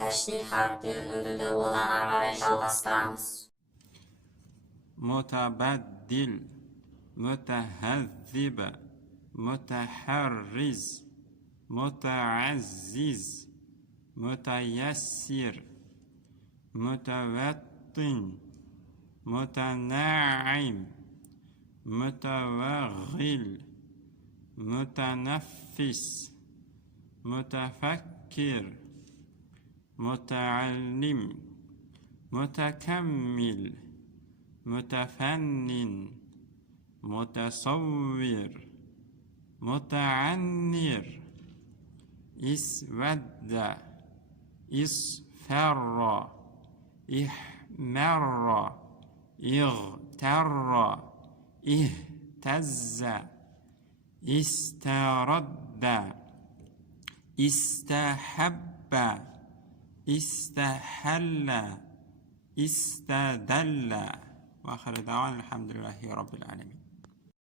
Teşrif harfinin ünlü olan arayışa bastıramız. متبدل متهذب متحرز متعزز متيسر متوطن متناعم متوغل متنفس متفكر متعلم متكمل متفنن متصور متعنر اسود اصفر احمر اغتر اهتز استرد استحب استحل استدل. وآخر دعوانا الحمد لله رب العالمين.